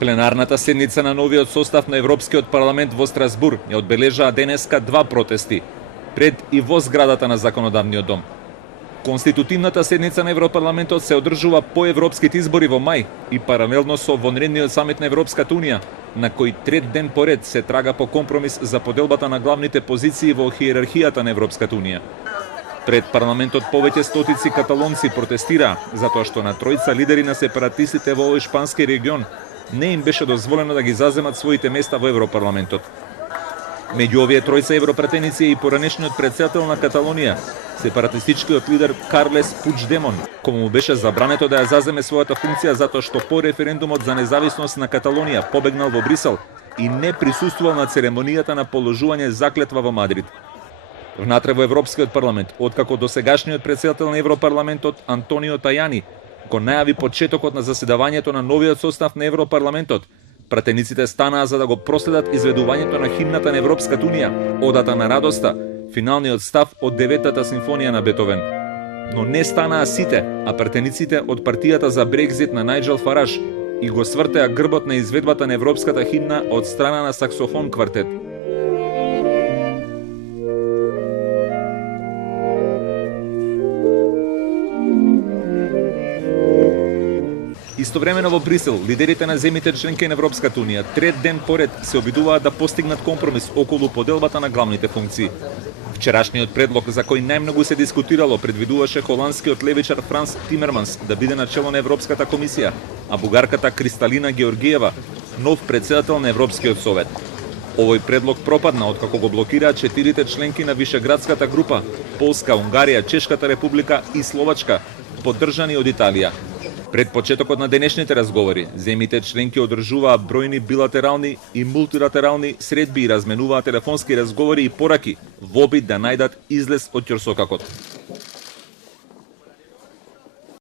Пленарната седница на новиот состав на Европскиот парламент во Страсбур ја одбележаа денеска два протести пред и во зградата на Законодавниот дом. Конститутивната седница на Европарламентот се одржува по европските избори во мај и паралелно со вонредниот самит на Европската унија, на кој трет ден поред се трага по компромис за поделбата на главните позиции во хиерархијата на Европската унија. Пред парламентот повеќе стотици каталонци протестираа затоа што на тројца лидери на сепаратистите во овој шпански регион не им беше дозволено да ги заземат своите места во Европарламентот. Меѓу овие тројца европратеници е и поранешниот претседател на Каталонија, сепаратистичкиот лидер Карлес Пучдемон, кому му беше забрането да ја заземе својата функција затоа што по референдумот за независност на Каталонија побегнал во Брисел и не присуствувал на церемонијата на положување заклетва во Мадрид. Внатре во Европскиот парламент, откако досегашниот претседател на Европарламентот Антонио Тајани го најави почетокот на заседавањето на новиот состав на Европарламентот, пратениците станаа за да го проследат изведувањето на химната на Европската унија, Одата на радоста, финалниот став од 9-та симфонија на Бетовен. Но не станаа сите, а пратениците од партијата за Брекзит на Најджел Фараш и го свртеа грбот на изведбата на европската химна од страна на саксофон квартет. Истовремено во Брисел, лидерите на земјите членки на Европската унија трет ден поред се обидуваат да постигнат компромис околу поделбата на главните функции. Вчерашниот предлог за кој најмногу се дискутирало предвидуваше холандскиот левичар Франс Тимерманс да биде на чело на Европската комисија, а бугарката Кристалина Георгиева нов претседател на Европскиот совет. Овој предлог пропадна откако го блокираа четирите членки на Вишеградската група: Полска, Унгарија, Чешката република и Словачка, поддржани од Италија. Пред почетокот на денешните разговори, земјите членки одржуваа бројни билатерални и мултилатерални средби и разменуваа телефонски разговори и пораки во обид да најдат излез од ќорсокакот.